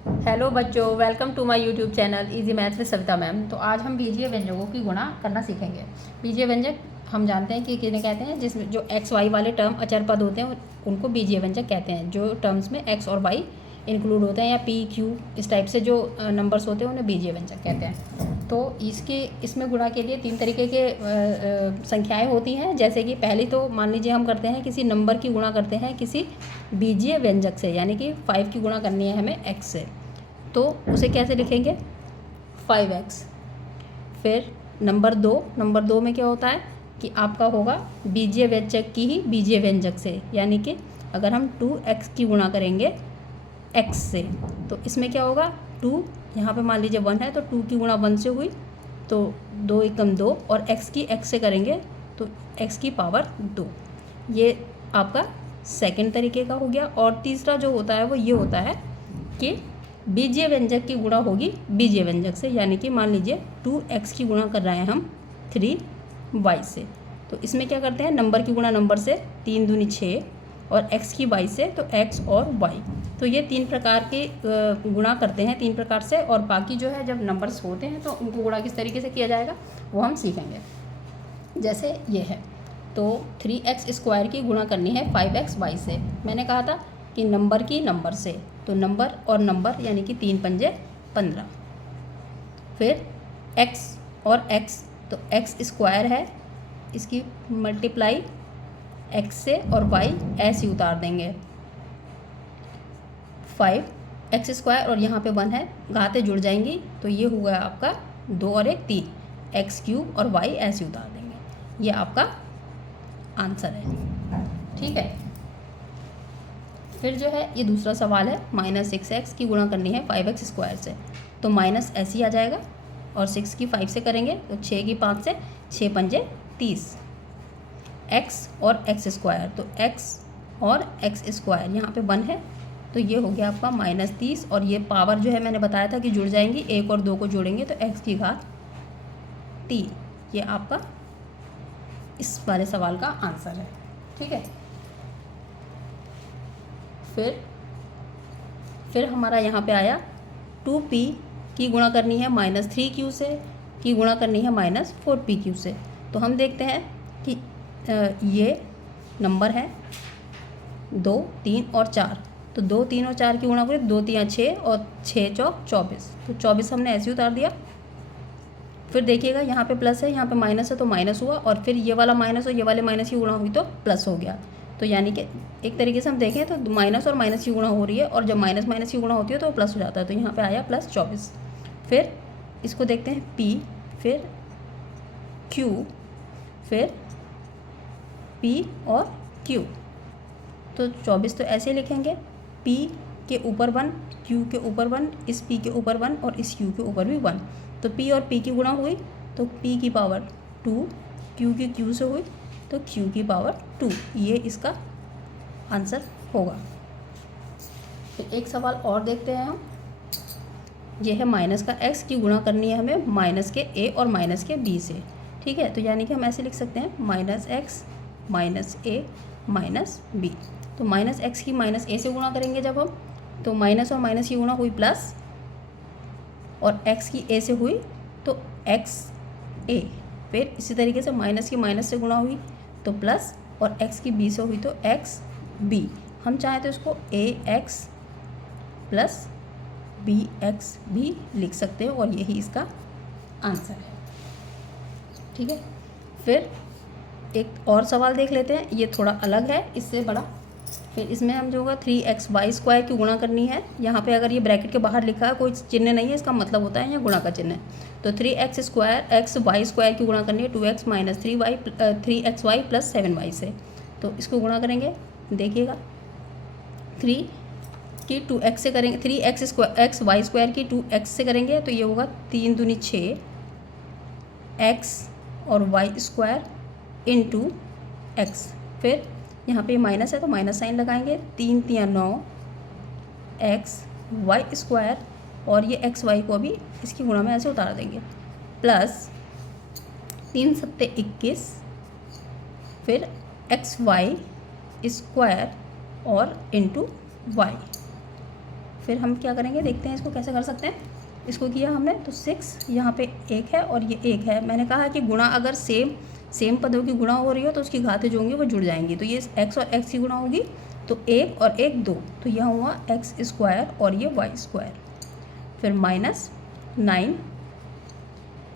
Hello बच्चों, welcome to my YouTube channel easy maths with Savita ma'am. तो आज हम बीजीय व्यंजकों की गुणा करना सीखेंगे। बीजीय व्यंजक हम जानते हैं कि किन्हें कहते हैं, जिसमें जो एक्स वाई वाले टर्म अचर पद होते हैं उनको बीजीय व्यंजक कहते हैं। जो टर्म्स में एक्स और वाई इंक्लूड होते हैं या पी क्यू इस टाइप से जो नंबर्स होते हैं उन्हें बीजीय व्यंजक कहते हैं। तो इसमें गुणा के लिए तीन तरीके के संख्याएं होती हैं। जैसे कि पहली तो मान लीजिए हम करते हैं किसी नंबर की गुणा करते हैं किसी बीजीय व्यंजक से, यानी कि 5 की गुणा करनी है हमें x से, तो उसे कैसे लिखेंगे 5x। फिर नंबर दो में क्या होता है कि आपका होगा बीजीय व्यंजक की ही बीजीय व्यंजक से, यानी कि अगर हम 2x की गुणा करेंगे x से तो इसमें क्या होगा 2, यहाँ पे मान लीजिए 1 है तो 2 की गुणा 1 से हुई तो 2 एकम 2, और x की x से करेंगे तो x की पावर 2। ये आपका सेकंड तरीके का हो गया। और तीसरा जो होता है वो ये होता है कि बीजीय व्यंजक की गुणा होगी बीजीय व्यंजक से, यानी कि मान लीजिए 2x की गुणा कर रहे हैं हम 3y से, तो इसमें क्या करते हैं नंबर की गुणा नंबर से, 3 दूनी 6, और x की y से तो x और y। तो ये तीन प्रकार के गुणा करते हैं, तीन प्रकार से। और बाकी जो है जब नंबर्स होते हैं तो उनको गुणा किस तरीके से किया जाएगा वो हम सीखेंगे। जैसे ये है तो 3x² की गुणा करनी है 5xy से। मैंने कहा था कि नंबर की नंबर से, तो नंबर और नंबर यानी कि 3 पंजे 15। फिर x और x, तो x² है, इसकी मल्टीप्लाई x से, और y ऐसे ही उतार देंगे 5x² और यहाँ पे 1 है, घातें जुड़ जाएंगी तो ये हुआ आपका 2 और 1 3, x³ और y ऐसे उतार देंगे। ये आपका आंसर है, ठीक है। फिर जो है ये दूसरा सवाल है, -6x की गुणा करनी है 5x² से, तो माइनस ऐसे ही आ जाएगा, और 6 की 5 से करेंगे तो 6 की 5 से, 6 पंजे 30, x और x², तो x और x² यहाँ पे 1 है तो ये हो गया आपका -30, और ये पावर जो है मैंने बताया था कि जुड़ जाएंगी, 1 और 2 को जोड़ेंगे तो x की घात 3। ये आपका इस वाले सवाल का आंसर है, ठीक है। फिर हमारा यहाँ पे आया 2p की गुणा करनी है -3q से, की गुणा करनी है -4pq से। तो हम देखते हैं कि ये नंबर है 2 3 और 4, तो 2 3 और 4 की गुणा करें, 2 3 6 और 6 चौक 24, तो 24 हमने ऐसे ही उतार दिया। फिर देखिएगा यहाँ पे प्लस है, यहाँ पे माइनस है तो माइनस हुआ, और फिर ये वाला माइनस और ये वाले माइनस की गुणा हुई तो प्लस हो गया। तो यानी कि एक तरीके से हम देखें तो माइनस और माइनस की गुणा हो रही है, और जब माइनस माइनस की गुणा होती है तो वो प्लस हो जाता है, तो यहाँ पे आया +24। फिर इसको देखते हैं p, फिर q, फिर p और q, तो 24 तो ऐसे लिखेंगे, p के ऊपर 1, q के ऊपर 1, इस p के ऊपर 1 और इस q के ऊपर भी 1, तो p और p की गुणा हुई तो p की पावर 2, q की q से हुई तो q की पावर 2, ये इसका आंसर होगा। फिर एक सवाल और देखते हैं हम, ये है माइनस का x की गुणा करनी है हमें माइनस के a और माइनस के b से, ठीक है। तो यानी कि हम ऐसे लिख सकते हैं -x -a -b, तो -x की -a से गुणा करेंगे जब हम, तो माइनस और माइनस की गुणा हुई प्लस, और x की a से हुई तो xa, फिर इसी तरीके से माइनस की माइनस से गुणा हुई तो प्लस, और x की b से हुई तो xb। हम चाहें तो इसको ax प्लस bx भी लिख सकते हैं, और यही इसका आंसर है, ठीक है। फिर एक और सवाल देख लेते हैं, ये थोड़ा अलग है इससे बड़ा। फिर इसमें हम जो होगा 3xy² की गुणा करनी है। यहाँ पे अगर ये ब्रैकेट के बाहर लिखा है कोई चिन्ह नहीं है, इसका मतलब होता है यहाँ गुणा का चिन्ह है। तो 3xy² की गुणा करनी है 2x - 3xy + 7y से, तो इसको गुणा करेंगे। देखिएगा 3 की 2x से करेंगे, 3xy² की 2x से करेंगे तो ये होगा 3 दूनी 6 x और y² इंटू x। फिर यहाँ पे माइनस है तो माइनस साइन लगाएंगे, 3 3 9 x y², और ये x y को अभी इसकी गुणा में ऐसे उतार देंगे, प्लस 3 7 21, फिर xy² और इंटू y, फिर हम क्या करेंगे, देखते हैं इसको कैसे कर सकते हैं। इसको किया हमने तो 6 यहाँ पे 1 है और ये 1 है। मैंने कहा कि गुणा अगर सेम पदों की गुणा हो रही हो तो उसकी घातें जो होंगी वो जुड़ जाएंगी। तो ये x और x की गुणा होगी तो 1 और 1 2, तो यह हुआ x² और ये y²। फिर -9,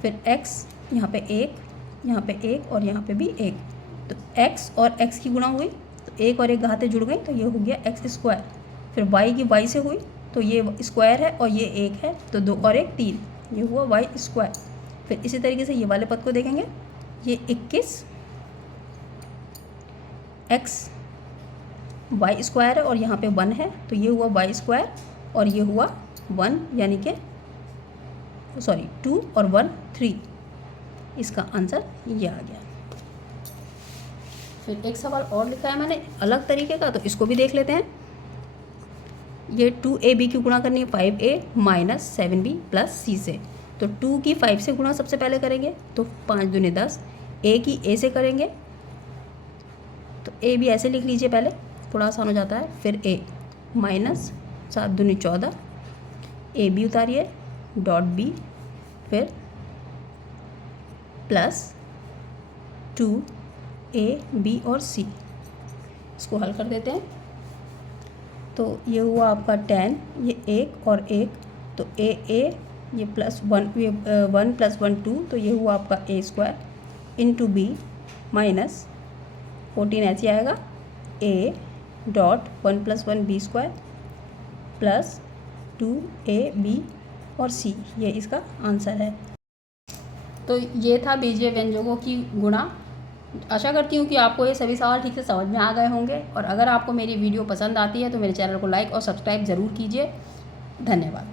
फिर x यहाँ पे 1, यहाँ पे 1 और यहाँ पे भी 1, तो x और x की गुणा हुई तो 1 और 1 घातें जुड़ गई तो ये हो गया x²। फिर y की y से हुई तो ये स्क्वायर है और ये 1 है, तो 2 और 1 3, ये हुआ y²। फिर इसी तरीके से ये वाले पद को देखेंगे, ये 21 x y² है और यहाँ पे 1 है, तो ये हुआ y² और ये हुआ 1, यानी कि 2 और 1 3। इसका आंसर ये आ गया। फिर एक सवाल और लिखा है मैंने अलग तरीके का, तो इसको भी देख लेते हैं। ये 2ab की गुणा करनी है 5a - 7b + c से। तो 2 की 5 से गुणा सबसे पहले करेंगे, तो 5 दूनी 10। a की a से करेंगे तो a भी ऐसे लिख लीजिए, पहले थोड़ा आसान हो जाता है। फिर a -7 दूनी 14, a b उतारिए, डॉट b, फिर +2a b और c। इसको हल कर देते हैं। तो ये हुआ आपका 10, ये 1 और 1, तो a ये +1, ये 1 + 1 2, तो ये हुआ आपका a² इंटू b -14 ऐसे आएगा, a डॉट 1 + 1 b² + 2ab और c, ये इसका आंसर है। तो ये था बीजीय व्यंजकों की गुणा। आशा करती हूँ कि आपको ये सभी सवाल ठीक से समझ में आ गए होंगे, और अगर आपको मेरी वीडियो पसंद आती है तो मेरे चैनल को लाइक और सब्सक्राइब ज़रूर कीजिए। धन्यवाद।